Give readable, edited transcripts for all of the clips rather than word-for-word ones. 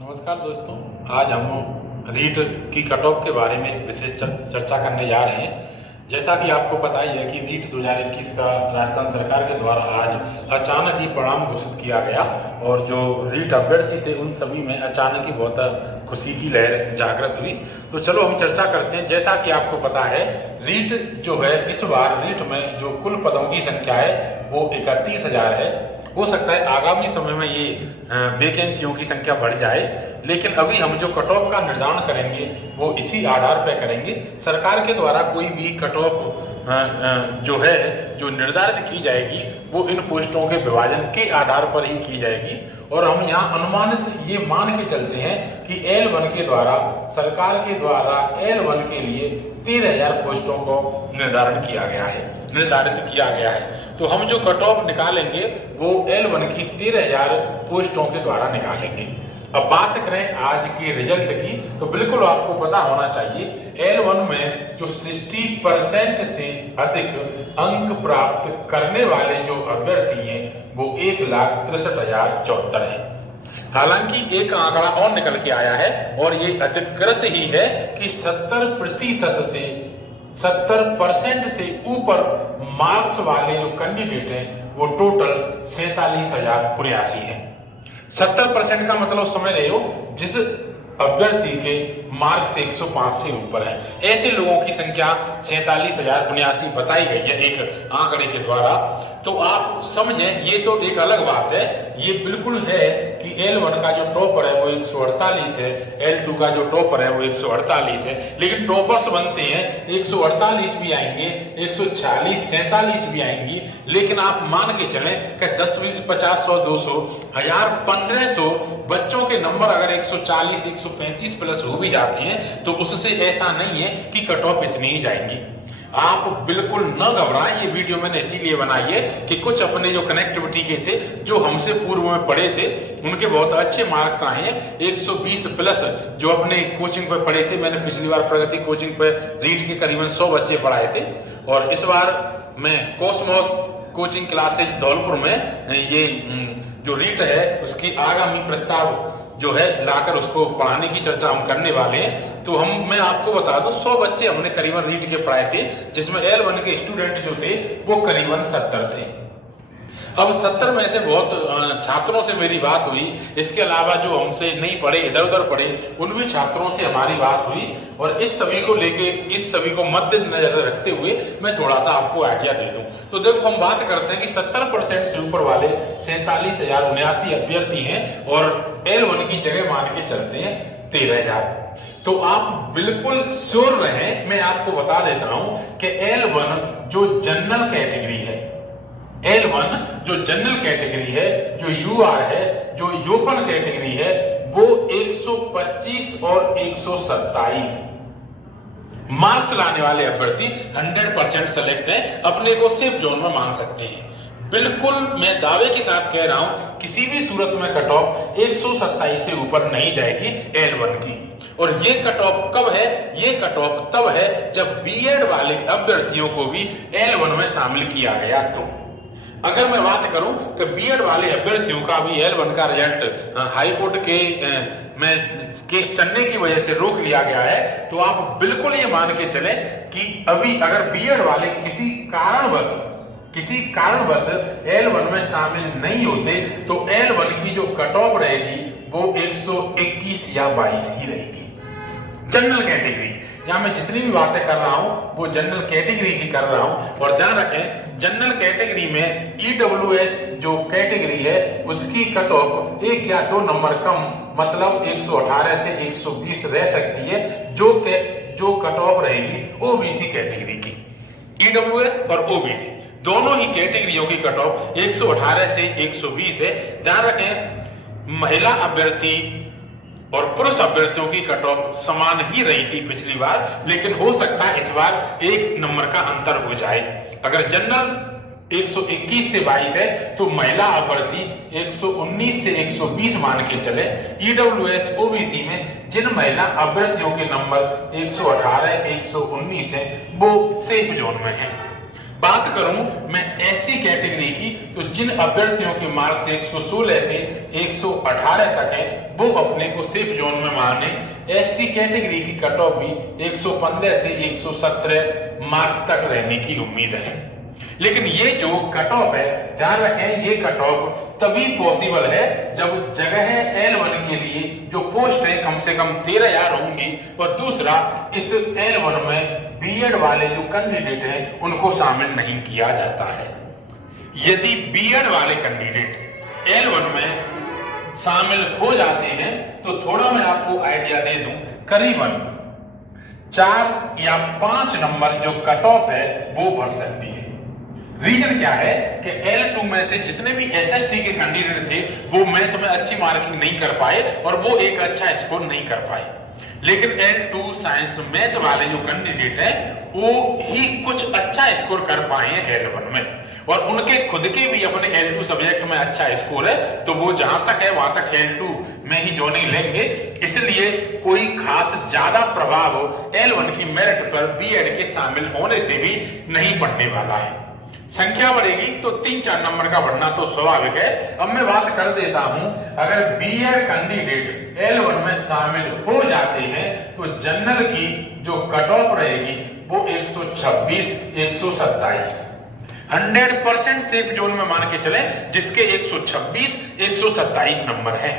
नमस्कार दोस्तों, आज हम रीट की कट ऑफ के बारे में एक विशेष चर्चा करने जा रहे हैं। जैसा कि आपको पता ही है कि रीट 2021 का राजस्थान सरकार के द्वारा आज अचानक ही परिणाम घोषित किया गया और जो रीट अभ्यर्थी थे उन सभी में अचानक ही बहुत खुशी की लहर जागृत हुई। तो चलो हम चर्चा करते हैं। जैसा कि आपको पता है, रीट जो है इस बार रीट में जो कुल पदों की संख्या है वो 31,000 है। हो सकता है आगामी समय में ये वैकेंसियों की संख्या बढ़ जाए, लेकिन अभी हम जो कट ऑफ का निर्धारण करेंगे वो इसी आधार पर करेंगे। सरकार के द्वारा कोई भी कट ऑफ जो है जो निर्धारित की जाएगी वो इन पोस्टों के विभाजन के आधार पर ही की जाएगी। और हम यहाँ अनुमानित ये मान के चलते हैं कि L1 के द्वारा सरकार के द्वारा L1 के लिए 13,000 पोस्टों को निर्धारित किया गया है। तो हम जो कट ऑफ निकालेंगे वो L1 की 13,000 पोस्टों के द्वारा निकालेंगे। अब बात करें आज के रिजल्ट की, तो बिल्कुल आपको पता होना चाहिए L1 में जो 60% से अधिक अंक प्राप्त करने वाले जो अभ्यर्थी हैं वो 1,63,074 है। हालांकि एक आंकड़ा और निकल के आया है और ये अधिकृत ही है कि 70% से ऊपर मार्क्स वाले जो कैंडिडेट हैं वो टोटल 47,083 है। 70% का मतलब समझ रहे हो, जिस अभ्यर्थी के मार्क्स 105 से ऊपर है, ऐसे लोगों की संख्या 47,079 बताई गई है एक आंकड़े के द्वारा। तो आप समझें, ये तो एक अलग बात है। ये बिल्कुल है कि L1 का जो टॉपर है वो 148 है, L2 का जो टॉपर है वो 148 है, लेकिन टॉपर्स बनते हैं 148 भी आएंगे, 146, 47 भी आएंगी। लेकिन आप मान के चलें कि 10, 20, 50, 100, 200, 1000, 1500 बच्चों के नंबर अगर 140, 135 प्लस हो भी जाती हैं तो उससे ऐसा नहीं है कि कट ऑफ इतनी ही जाएंगी। आप बिल्कुल न घबराएं। ये वीडियो मैंने इसीलिए बनाई है कि कुछ अपने जो कनेक्टिविटी के थे, जो हमसे पूर्व में पढ़े थे, उनके बहुत अच्छे मार्क्स आए हैं। 120 प्लस जो अपने कोचिंग पर पढ़े थे, मैंने पिछली बार प्रगति कोचिंग पर रीट के करीबन 100 बच्चे पढ़ाए थे और इस बार मैं कॉस्मोस कोचिंग क्लासेज धौलपुर में ये जो रीट है उसकी आगामी प्रस्ताव जो है लाकर उसको पढ़ाने की चर्चा हम करने वाले हैं। तो मैं आपको बता दूं, 100 बच्चे हमने करीबन रीट के पढ़ाए थे, जिसमें L1 के स्टूडेंट जो थे वो करीबन 70 थे। अब 70 में से बहुत छात्रों से मेरी बात हुई। इसके अलावा जो हमसे नहीं पढ़े, इधर उधर पढ़े, उन भी छात्रों से हमारी बात हुई और इस सभी को लेके, इस सभी को मद्देनजर रखते हुए मैं थोड़ा सा आपको आइडिया दे दूं। तो देखो, हम बात करते हैं कि 70% से ऊपर वाले 47,079 अभ्यर्थी हैं और L1 की जगह मान के चलते हैं 13,000। तो आप बिल्कुल श्योर रहें, मैं आपको बता देता हूं कि L1 जो जनरल कैटेगरी है, L1 जो जनरल कैटेगरी है, जो UR है, जो ओपन कैटेगरी है, वो 125 और 127 मार्क्स लाने वाले अभ्यर्थी 100% सेलेक्ट है, अपने को सेफ जोन में मान सकते हैं। बिल्कुल मैं दावे के साथ कह रहा हूं, किसी भी सूरत में कट ऑफ 127 से ऊपर नहीं जाएगी L1 की। और ये कट ऑफ कब है? ये कट ऑफ तब है जब बीएड वाले अभ्यर्थियों को भी L1 में शामिल किया गया। तो अगर मैं बात करूं कि बीएड वाले अभ्यर्थियों का भी L1 का रिजल्ट हाई कोर्ट के में केस चलने की वजह से रोक लिया गया है, तो आप बिल्कुल ये मान के चलें कि अभी अगर बीएड वाले किसी कारणवश L1 में शामिल नहीं होते तो L1 की जो कट ऑफ रहेगी वो 121 या 22 ही रहेगी। जनरल कैटेगरी, यहाँ मैं जितनी भी बातें कर रहा हूं वो जनरल कैटेगरी की कर रहा हूं। और ध्यान रखें, जनरल कैटेगरी में EWS जो कैटेगरी है उसकी कट ऑफ 1 या 2 नंबर कम, मतलब 118 से 120 रह सकती है, जो कट ऑफ रहेगी OBC कैटेगरी की। EWS और OBC दोनों ही कैटेगरियों की कट ऑफ 118 से 120 है। ध्यान रखें, महिला अभ्यर्थी और पुरुष अभ्यर्थियों की कट ऑफ समान ही रही थी पिछली बार, लेकिन हो सकता है इस बार 1 नंबर का अंतर हो जाए। अगर जनरल 121 से 22 है तो महिला अभ्यर्थी 119 से 120 मान के चले। EWS OBC में जिन महिला अभ्यर्थियों के नंबर 118, 119 है वो सेफ जोन में है। बात करूं मैं एससी कैटेगरी की, तो जिन अभ्यर्थियों के मार्क्स 116 से 118 तक है वो अपने को सेफ जोन में माने। एसटी कैटेगरी की कट ऑफ भी 115 से 117 मार्क्स तक रहने की उम्मीद है। लेकिन ये जो कट ऑफ है, ध्यान रखें, ये कट ऑफ तभी पॉसिबल है जब जगह L1 के लिए जो पोस्ट है कम से कम 13,000 होंगी, और दूसरा इस L1 में बीएड वाले जो कैंडिडेट हैं उनको शामिल नहीं किया जाता है। यदि बीएड वाले कैंडिडेट L1 में शामिल हो जाते हैं तो थोड़ा मैं आपको आइडिया दे दूं, करीबन 4 या 5 नंबर जो कट ऑफ है वो बढ़ सकती है। रीजन क्या है कि L2 में से जितने भी एसएसटी के कैंडिडेट थे वो मैथ में अच्छी मार्किंग नहीं कर पाए और वो एक अच्छा स्कोर नहीं कर पाए, लेकिन L2 साइंस मैथ वाले जो कैंडिडेट हैं वो ही कुछ अच्छा स्कोर कर पाए हैं L1 में, और उनके खुद के भी अपने L2 सब्जेक्ट में अच्छा स्कोर है, तो वो जहां तक है वहां तक L2 में ही ज्वाइनिंग लेंगे। इसलिए कोई खास ज्यादा प्रभाव L1 की मेरिट पर बीएड के शामिल होने से भी नहीं पड़ने वाला है। संख्या बढ़ेगी तो 3-4 नंबर का बढ़ना तो स्वाभाविक है। अब मैं बात कर देता हूं, अगर बीएड कैंडिडेट L1 में शामिल हो जाते हैं तो जनरल की जो कट ऑफ रहेगी वो 126, 127, 100% सेफ जोन में मान के चले, जिसके 126, 127 नंबर है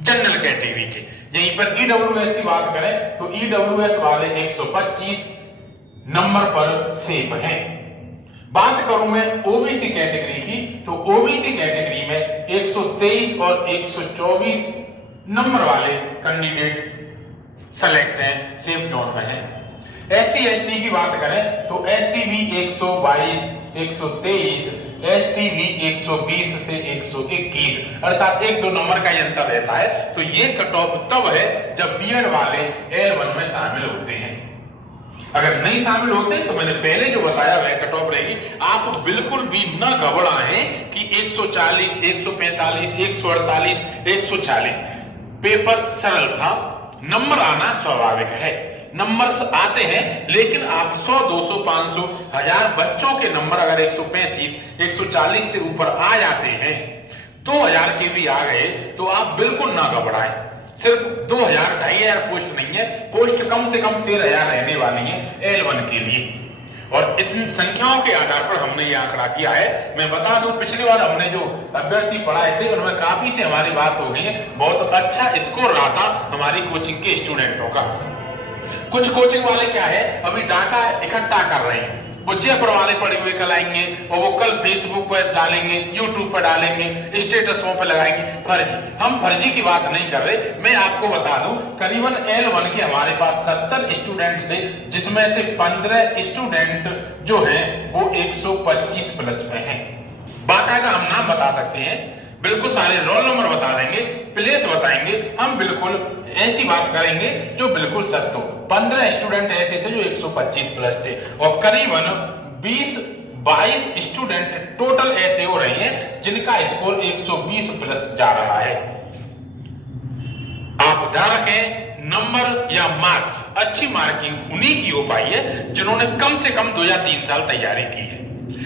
जनरल कैटेगरी के। यहीं पर ईडब्ल्यूएस की बात करें तो ईडब्ल्यूएस वाले 125 नंबर पर सेफ हैं। बात करूं मैं ओबीसी कैटेगरी की, तो ओबीसी कैटेगरी में 123 और 124 नंबर वाले कैंडिडेट सेलेक्ट हैं, सेफ जोन में हैं। एससी एसटी की बात करें तो एससी भी 122, 123, एसटी भी 120 से 121, अर्थात 1-2 नंबर का ही अंतर रहता है। तो ये कट ऑफ तब है जब बीएड वाले L1 में शामिल होते हैं। अगर नहीं शामिल होते तो मैंने पहले जो बताया वह कट ऑफ रहेगी। आप बिल्कुल भी न घबराएं कि 140, 145, 148, 140। पेपर सरल था, नंबर आना स्वाभाविक है, नंबर्स आते हैं, लेकिन आप 100, 200, 500, 1000 बच्चों के नंबर अगर 135, 140 से ऊपर आ जाते हैं, 2000 के भी आ गए तो आप बिल्कुल ना घबराएं। सिर्फ 2000, 2500 पोस्ट नहीं है, पोस्ट कम से कम 13,000 रहने वाली है L1 के लिए, और इतनी संख्याओं के आधार पर हमने ये आंकड़ा किया है। मैं बता दूं, पिछली बार हमने जो अभ्यर्थी पढ़ाए थे उनमें काफी से हमारी बात हो गई है, बहुत अच्छा स्कोर रहा था हमारी कोचिंग के स्टूडेंटों का। कुछ कोचिंग वाले क्या है, अभी डाटा इकट्ठा कर रहे हैं, वो जयपुर वाले पढ़े हुए कल आएंगे और वो कल फेसबुक पर डालेंगे, यूट्यूब पर डालेंगे, स्टेटसों पर लगाएंगे। फर्जी, हम फर्जी की बात नहीं कर रहे। मैं आपको बता दूं, करीबन L1 के हमारे पास 70 स्टूडेंट से, जिसमें से 15 स्टूडेंट जो हैं वो 125 प्लस में हैं। बाकायदा हम नाम बता सकते हैं, बिल्कुल सारे रोल नंबर बता देंगे, प्लेस बताएंगे, हम बिल्कुल ऐसी बात करेंगे जो बिल्कुल सत्य हो। 15 स्टूडेंट ऐसे थे जो 125 प्लस थे, और करीबन 20-22 स्टूडेंट टोटल ऐसे हो रहे हैं जिनका स्कोर 120 प्लस जा रहा है। आप ध्यान रखें, नंबर या मार्क्स, अच्छी मार्किंग उन्हीं की हो पाई है जिन्होंने कम से कम 2 या 3 साल तैयारी की है,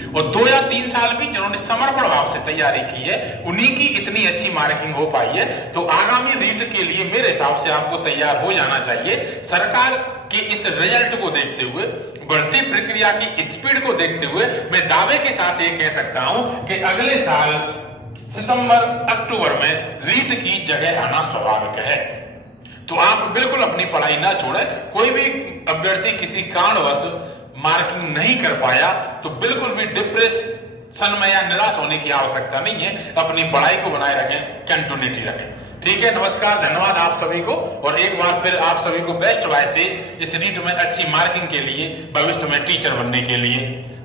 और 2 या 3 साल भी जिन्होंने समर्पण भाव से तैयारी की है उन्हीं की इतनी अच्छी मार्किंग हो पाई है। तो आगामी रीट के लिए मेरे हिसाब से आपको तैयार हो जाना चाहिए। सरकार के इस रिजल्ट को देखते हुए, बढ़ती प्रक्रिया की स्पीड को देखते हुए, मैं दावे के साथ ये कह सकता हूं कि अगले साल सितंबर अक्टूबर में रीट की जगह आना स्वाभाविक है। तो आप बिल्कुल अपनी पढ़ाई ना छोड़ें। कोई भी अभ्यर्थी किसी कारणवश मार्किंग नहीं कर पाया तो बिल्कुल भी डिप्रेशन में या निराश होने की आवश्यकता नहीं है। अपनी पढ़ाई को बनाए रखें, कंटिन्यूटी रखें। ठीक है, नमस्कार, धन्यवाद आप सभी को, और एक बार फिर आप सभी को बेस्ट बाय से इस रीट में अच्छी मार्किंग के लिए, भविष्य में टीचर बनने के लिए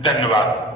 धन्यवाद।